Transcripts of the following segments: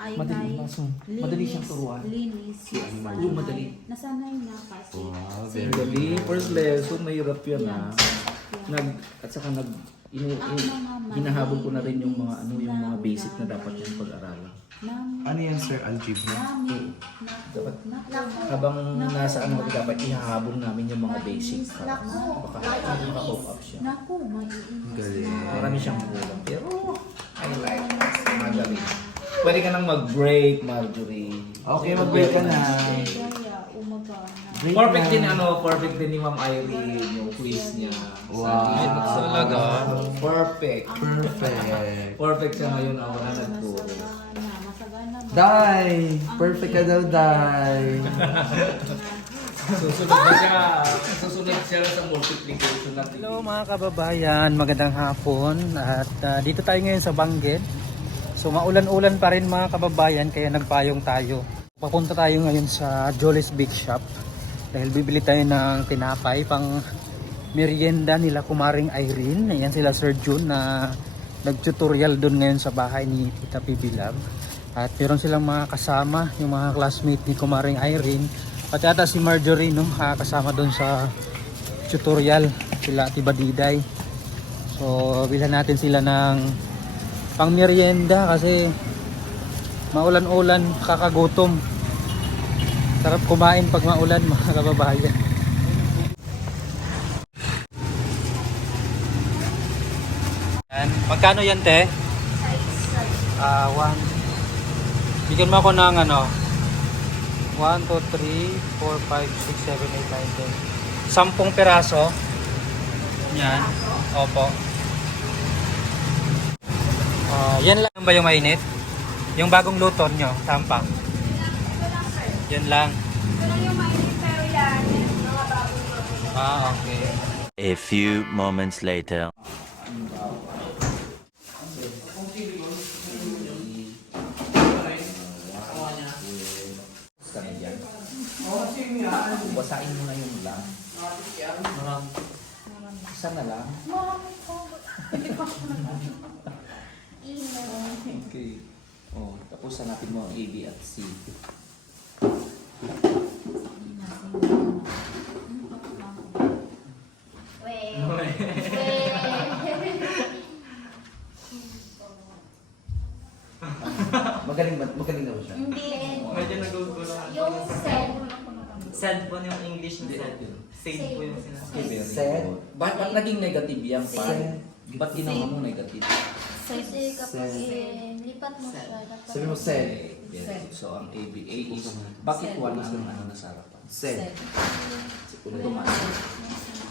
ay Madali, madali siyang turuan. linis, Yung madali. nasanay na kasi. Wow, Si- very Madali, first lesson, mahirap yan Yan, ah. yan. At saka Ang mga hinahabol ko na rin yung mga yung mga malinis basic na na dapat yung pag-aralan. Ano yan, sir? Algebra? Namin, Dapat naku, habang nasa ano dapat ihahabol namin yung mga basic para maka-cope up siya. naku, maiinis Galing. na. Marami siyang kulang. Pero I like magaling. Pwede ka nang mag-break, Marjorie. Okay, mag-break ka na. Kaya umaga na. Break Perfect na. din perfect din ni Ma'am Irene yung quiz niya. Wow. Talaga. Perfect. Perfect. Perfect siya ngayon ako na nagturo. Masagana ba? Day! Perfect ka daw, Day! Susunod na siya. Susunod siya sa multiplication natin. Hello mga kababayan, magandang hapon at dito tayo ngayon sa Bangged. So maulan-ulan pa rin mga kababayan kaya nagpayong tayo. Papunta tayo ngayon sa Jolly's Big Shop dahil bibili tayo ng tinapay pang merienda nila Kumaring Irene. Ayan sila Sir June na nag-tutorial doon ngayon sa bahay ni Tita Pibilag. At meron silang mga kasama, yung mga classmate ni Kumaring Irene. At yata si Marjorie no, kasama doon sa tutorial, sila Ate Badiday. So bilhan natin sila ng pang merienda kasi maulan-ulan, kakagutom. Sarap kumain pag maulan mga kababayan. Yan. Magkano yan te? One. Bigyan mo ako ng ano 1, 2, 3, 4, 5, 6, 7, 8, 9, 10 10 peraso. Yan. Opo. Yan lang ba yung mainit? Yung bagong luto nyo, tampa. Yan lang. Okay. A few moments later. Basahin mo na yung lang. Isa na lang. Okay. Oh, tapos hanapin mo ang A, B at C. Magaling na ba siya? Hindi. Medyo nagugulo. Yung cell. Sad po yung English na sad. Sad po yung Okay, sinasabi. very Sad. good. Ba't naging negative yan pa? Ba't ginawa mo negative? Kasi kapag lipat mo siya, dapat Sabi mo, Sed. Very good. So, ang A, B, A is, bakit wala ang ano na sa harapan? Sed. Kung tumaas.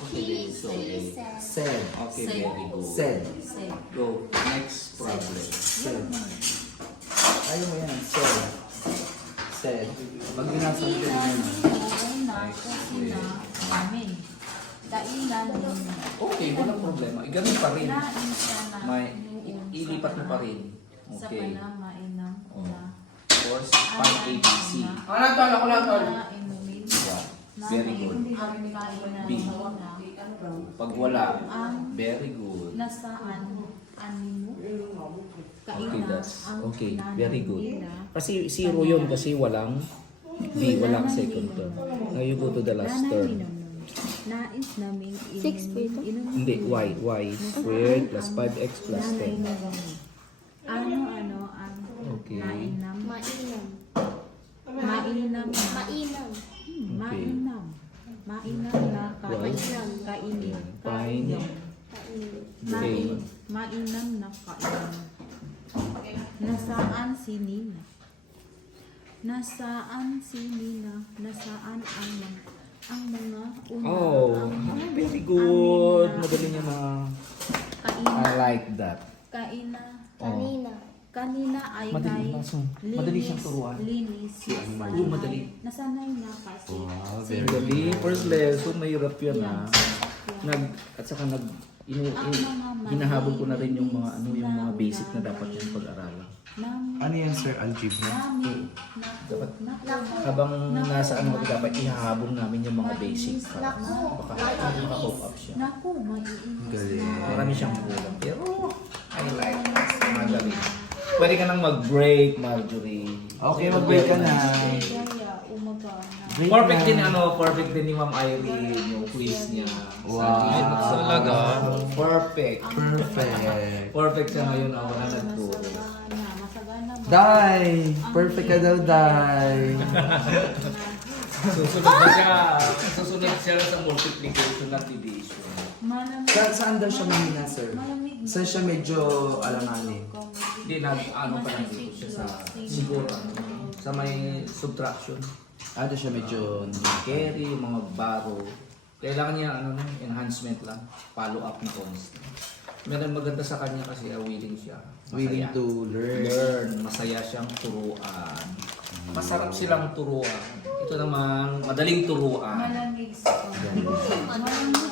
Okay, so A. Sed. Okay, very good. Sed. Sed. Go, next problem. Sed. Ayaw mo yan. Sed. Sed. Pag binasa mo din yun. namin. Dainan ninyo. Okay, walang problema. Ganun pa rin. Kinain siya na May, noon ilipat mo sa pa rin. Sa Okay. Panama, inang Oh. na. Course, 5 A, B, C. Inumin. Yeah. Very good. B. Pag wala, very good. Nasaan animo? Okay, that's ang okay. nanay Very good. nila. Kasi zero yun kasi walang B, walang second term. Now you go to the last Nanay term. ninong. Nais namin inumin. Hindi, y squared plus 5x plus Nanay 10. ninong. Ano ang Okay. nainam? Mainam. Mainam na. Mainam. Mainam. Mainam na Why? kainin. Fine. Okay. Mainam na kainin. Nasaan si Nina? Nasaan si Nina? Nasaan ang mga una? Oh, very good. Magaling niya na. Kaina. I like that. Kaina. Kanina. Kanina ay Madali, madali siyang turuan. Linis. Yung madali. Nasanay na kasi. Wow, Very very Madali. First lesson, mahirap yan Yan. ah. At saka Ang mga hinahabol ko na rin yung mga yung mga basic na dapat yung pag-aralan. Ano yan, sir? Algebra? Namin. Dapat habang nasa ano dapat ihahabol namin yung mga basic para maka-cope up siya. Naku, maiinis Galing. na. Marami siyang kulang. Pero I like magaling. Pwede ka nang mag-break, Marjorie. Okay, mag-break ka na. Gaya, umaga na. Break Perfect na. din perfect din ni Ma'am Irene yung quiz niya. Wow. Talaga? Perfect. Perfect. Perfect siya ngayon ako na nagturo. Masagana. Dai! Perfect ka daw, Dai. Susunod na siya. Susunod siya sa multiplication at division. Malamig. Saan daw siya mahina, sir? Malamig. Saan siya medyo alanganin? Hindi, ano pa lang dito siya sa siguro sa may subtraction. Doon siya medyo Carry, mga baro. Kailangan niya enhancement lang. Follow up na constant. Meron maganda sa kanya kasi willing siya. willing Masaya. to learn. Learn. Masaya siyang turuan. Masarap silang turuan. Ito naman, madaling turuan. Malamig sa malamig.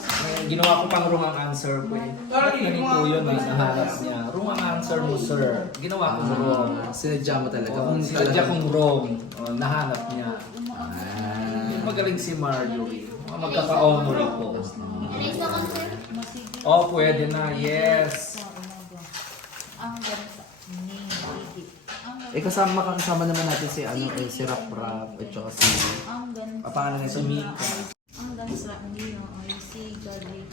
Ginawa ko pang wrong ang answer ko eh. Ba't ganito yun na nahanap niya? Wrong ang answer mo, sir. Ginawa ko wrong. Sinadya mo talaga. Kung sinadya kong wrong, nahanap niya. Ah. Magaling si Marjorie. Magkaka-honory po. Masigit. Oh, pwede na. Yes. Sa umaga. Ang ganda ni Didi. Kasama naman natin si si Rap Rap at saka si Ang ganda. pangalan niya si Mika. Ang ganda niyo ay si Gali.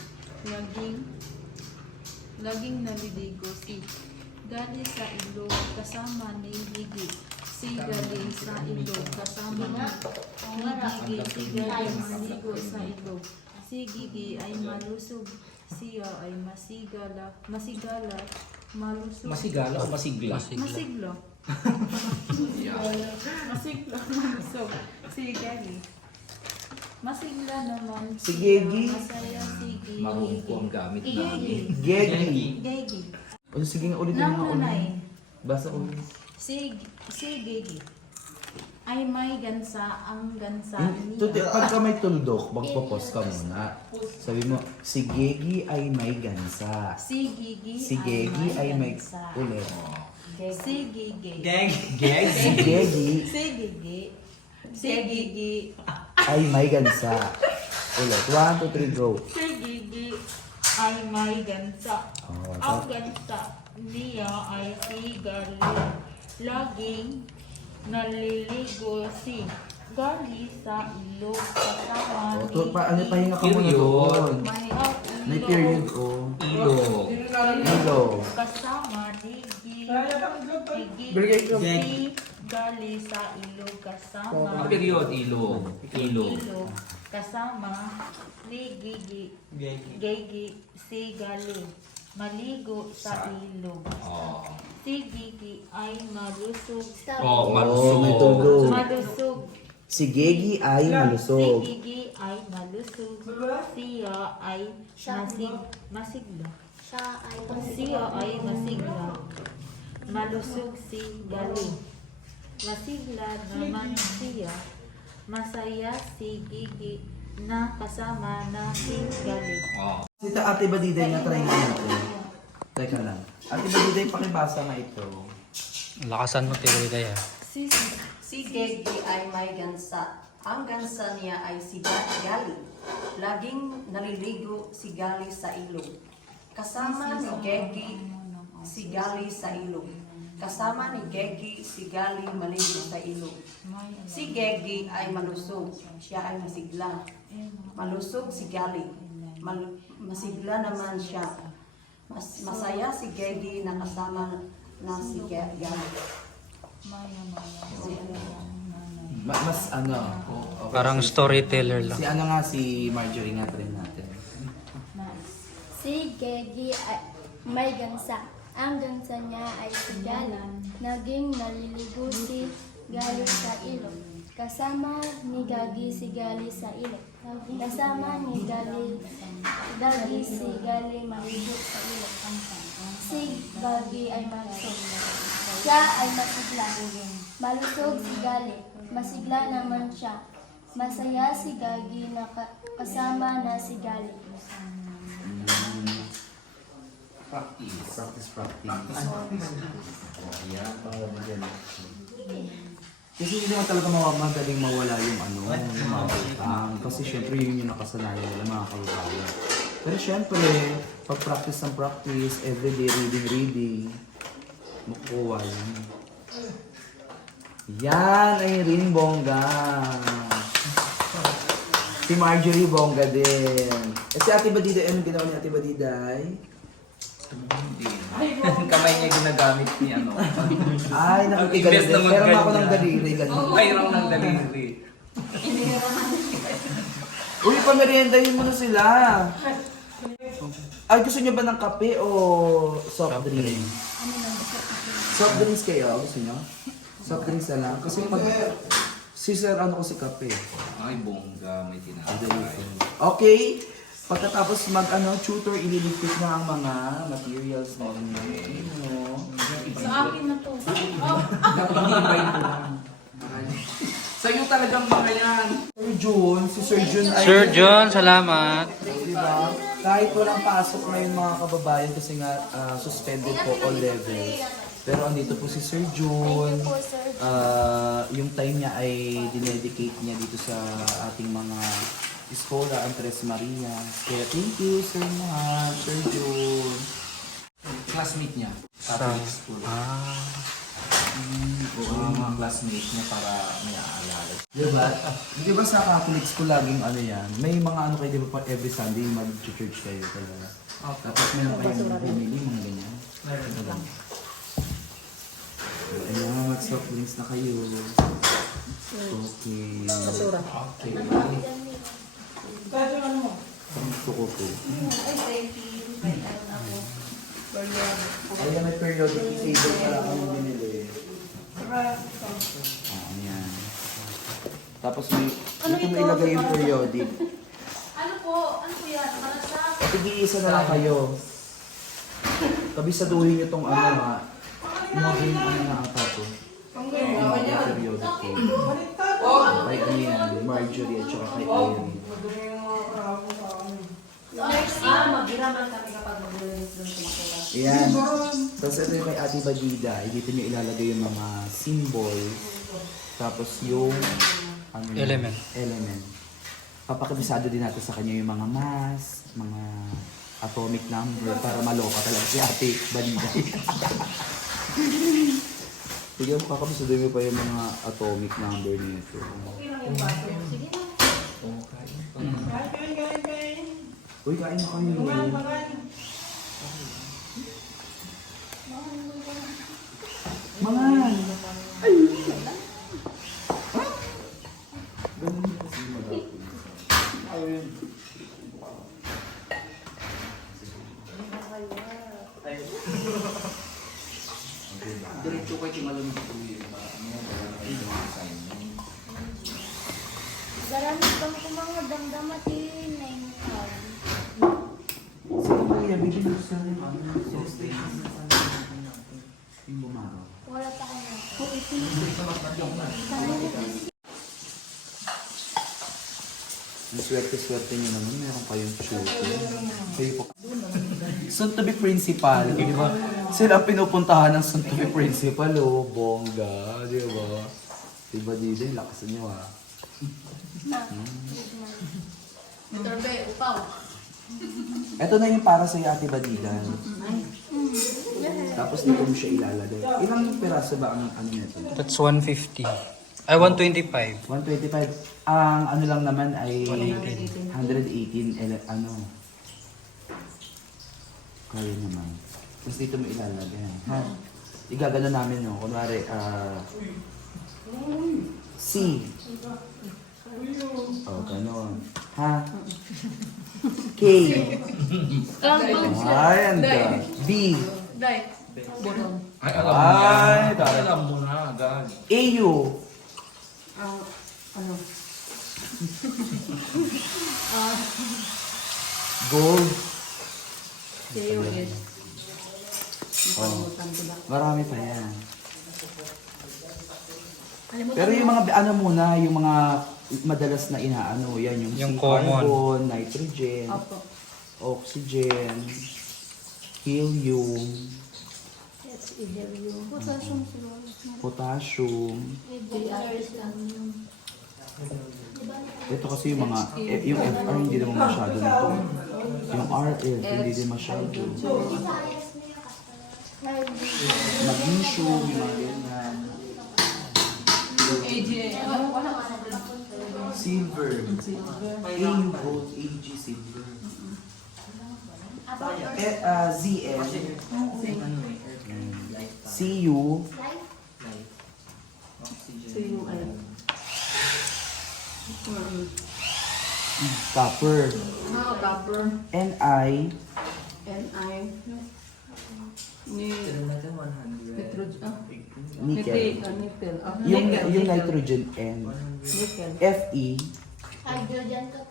Laging naliligo si Gali sa ilog kasama ni Gigi. Si Gali sa ilog kasama ni Gigi. Si Gali maligo sa ilog. Si Gigi ay malusog. Siya ay masigala, malusog. Masigala o masigla? Masigla. Masigla, malusog. Si Gali. Masigla naman. Si siya, Gigi. Masaya si Gigi. Marunong po ang gamit namin. Gegi. Gigi. O sige nga ulit yung mga Nanay. Basta ulit. Si Gigi ay may gansa ang gansa niya. Pagka may tuldok, magpo-pause ka muna. Sabi mo, si Gegi ay may gansa. Si Gigi Si Gegi ay may... gansa. Ulit. Si Gigi. Gang. Si Gegi Si Gigi. Si Gigi. ay may gansa. Ulit. 1, 2, 3, go. Si Gigi ay may gansa. Oh, Ang gansa niya ay si Gali. Laging naliligo si Gali sa ilog kasama pahinga ka muna doon. May May period, oh. Ilog. Ilog. kasama ni Gigi. Bigay ko. Si Gali sa ilog kasama Ang period, ilog. Ilog. ilog kasama ni Gigi. Gigi si Gali. Maligo sa ilog. Oh. Si Gigi ay malusog. Oh, Oh, may tuldok. Malusog. Si Gegi ay Si malusog. Gigi ay malusog. Siya ay masigla. Siya ay masigla. Malusog si Gali. Masigla naman siya. Masaya si Gigi na kasama na si Gali. Oh. Sita Ate Badiday nga try natin. Teka lang. Ate Badiday, pakibasa nga ito. Lakasan mo, Tiri Daya. Si Gegi ay may gansa. Ang gansa niya ay si Gali. Laging naliligo si Gali sa ilog. Kasama ni Gegi si Gali sa ilog. Kasama ni Gegi si Gali maligo sa ilog. Si Gegi ay malusog. Siya ay masigla. Malusog si Gali. Masigla naman siya. Masaya si Gegi na kasama na si Gali. Mas ano, okay, Parang storyteller lang. Si ano nga, si Marjorie nga try natin. Si Gegi ay may gansa. Ang gansa niya ay si Gali. Naging naliligo si Gali sa ilog. Kasama ni Gagi si Gali sa ilog. Kasama ni Gagi si Gali maligo sa ilog. Si Gagi ay malusog. Siya ay masigla. Malusog si Gali. Masigla naman siya. Masaya si Gagi na kasama na si Gali. Practice. Ayan, para magaling. Kasi hindi naman talaga madaling mawala yung yung mga utang. Kasi syempre yun yung nakasanayan nila mga kababayan. Pero syempre, pag practice ng practice, everyday reading, Makuha yan. Yan, Irene, bongga. Si Marjorie, bongga din. Eh, si Ate Badiday, anong ginawa ni Ate Badiday? Hindi. Kamay niya ginagamit ni ano. Ay, nakikigalit Invest din. naman Pero ako ganyan. ng daliri, ganun. Mayroon ng daliri. Uy, pameriendahin mo na sila. Ay, gusto niyo ba ng kape o soft drinks? Soft drinks kayo? Gusto niyo? Soft drinks na lang. Kasi pag... Si Sir, ano kasi kape? Ay, bongga. May tinatay. Okay. Pagkatapos tutor, ililigpit na ang mga materials na Sa akin na to. Dapat i-invite ko lang. Sa'yo talagang mga yan. Sir Jun, si Sir Jun ay... Sir John, salamat. Diba? Kahit walang pasok ngayon mga kababayan kasi nga suspended po all levels. Pero andito po si Sir Jun. Po, sir. Yung time niya ay dinedicate niya dito sa ating mga Escola Andres Maria. Kaya thank you, Sir Mahal, Sir Jun. Classmate niya. Catholic school. Oo, mga classmate niya para may aalala. Diba? Diba sa Catholic school laging ano yan? May mga ano kayo, diba pa every Sunday mag-church kayo talaga. Tapos meron kayong family, mga ganyan. Diba? Ayan, mag-soft drinks na kayo. Okay. Okay. Gusto ko po. Ayan, may periodic table para kami binili. Ayan. Tapos may, dito mo ilagay yung periodic. Ano po? Ano po yan? Malasap? Tig-iisa na lang kayo. Kabisaduhin nyo tong ano ha. Maging ano na ata to. Periodic table. Kay ano yan, Marjorie at saka kay Irene. Maghiraman kami kapag maglilinis doon sa mga. Ayan. Tapos ito yung kay Ate Badida. Dito nyo ilalagay yung mga symbol. Tapos yung ano yun? Element. Papakabisado din natin sa kanya yung mga mass, mga atomic number para maloka talaga si Ate Badida. Sige, kakabisado mo pa yung mga atomic number nito. Uy, kain na kayo. Mangan! Ay! Ganun kasi malapit. Ayun. Diretso kayo tingalong dito yun. Garami bang ko mga damdamatin na yung Sige kuya, bibili ko sa yung yung bumaraw. wala pa kayo. Ang swerte-swerte nyo naman, meron kayong shooting. Kayo po. Soon to be principal, di ba? Sila ang pinupuntahan ng soon to be principal, oh. Bongga, di ba? Diba dito, lakas nyo ah. Mr. B, upaw. Ito na yung para sa Ate Badidan. Tapos dito mo siya ilalagay. Ilang peraso ba ang ano nito? That's 150. Ay, 125. 125. Ang ano lang naman ay 118 ano. Kaya naman. Tapos dito mo ilalagay. Ha? Igagano namin no. Kunwari, C. Oh, ganon. Ha? K. Ayan ka. B. Day. Bottom. Ay, alam mo yan. Ay, dahil. Alam mo na, agad. AU. Ano? Gold. CUS. Oh. Marami pa yan. Alam mo, Pero yung mga ano muna, yung mga madalas na inaano, yan yung common. carbon, nitrogen, Opo. oxygen, helium, Potassium siguro. potassium. DRS lang yun. Ito kasi yung mga, yung FR hindi naman masyado na to. Yung RF hindi din masyado. magnesium, mga ganyan. Silver. AU gold, AG silver. ZN. CU. Copper. Copper. NI. NI. Ni Nickel. nickel. Yung nitrogen N. Nickel. Fe. Hydrogen to.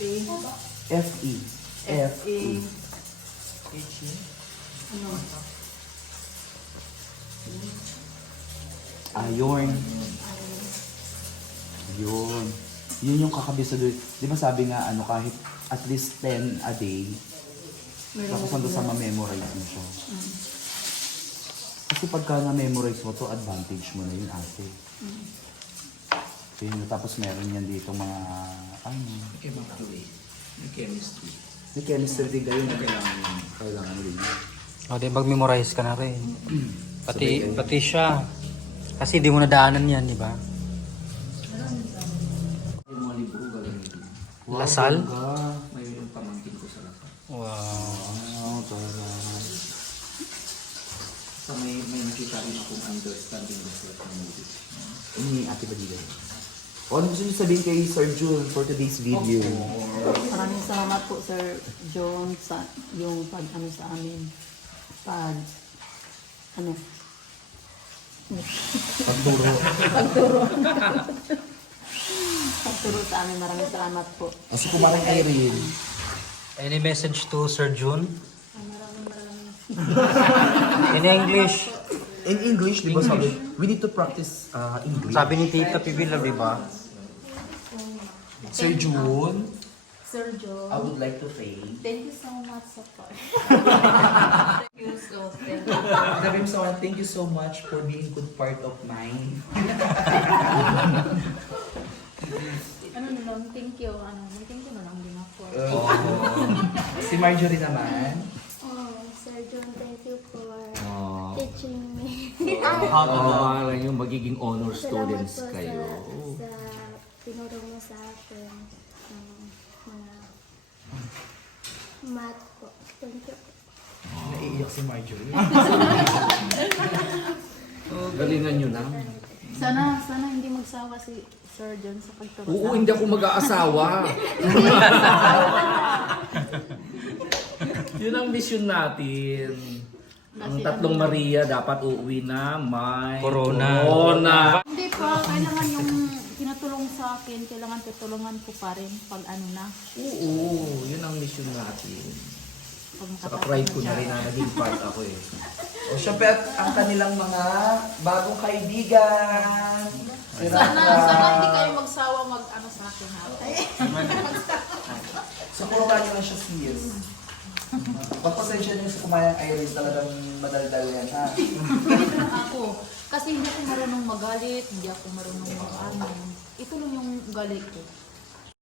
Fe. Fe. Ano? Iron. Yun. Yun yung kakabisa doon. Di ba sabi nga, ano, kahit at least 10 a day, tapos hanggang sa ma-memorize mo siya. Kasi pagka na-memorize mo to, advantage mo na yun, ate. Yun, tapos meron yan dito mga, ano, May chemistry. may chemistry din kayo na kailangan din. O, di mag-memorize ka na rin. Pati siya. Kasi di mo nadaanan yan, di ba? Yung mga libro, galing ito. Lasal? May yung pamangkin ko sa Lasal. Wow. Wow, talaga. So may nakita rin akong understanding the self na movie. Ini ate ba dito? O, ano gusto niyo sabihin kay Sir June for today's video? Maraming salamat po Sir John sa yung pag-ano sa amin. Pagturo. Pagturo sa amin. Maraming salamat po. Kasi kumarang Irene. Any message to Sir June? In English. In English, di ba sabi, we need to practice English. Sabi ni Tita Pibila, di ba? Sir June, Sir Joe, I would like to say, thank you so much sa part. sabi mo sa thank you so much for being good part of mine. Ano na lang, thank you. Thank you na lang din ako. Si Marjorie naman. Oh, Sir John, thank you for teaching me. Alam yung magiging honor Salamat students po kayo. sa tinuro mo sa akin mga math po. Thank you. Naiiyak si Marjorie. Galingan nyo lang. Sana hindi magsawa si Sir John sa pagturo Oo, sa hindi ako mag-aasawa. Yun ang mission natin. Ang tatlong Maria dapat uuwi na may corona. Hindi pa, kailangan yung tinutulong sa akin, kailangan tutulungan ko pa rin pag ano na. Oo, yun ang mission natin. Pag Saka makatapos pride ko na siya. rin na naging part ako eh. O syempre at ang kanilang mga bagong kaibigan. Si Sana Rafa. hindi kayo magsawa mag-ano sa akin ha. So kung lang lang siya sis. Pagpasensya niyo sa kumayang Iris, talagang madaldal yan ha. Ganito lang ako. Kasi hindi ako marunong magalit, hindi ako marunong mag-ano. Ito lang yung galit ko.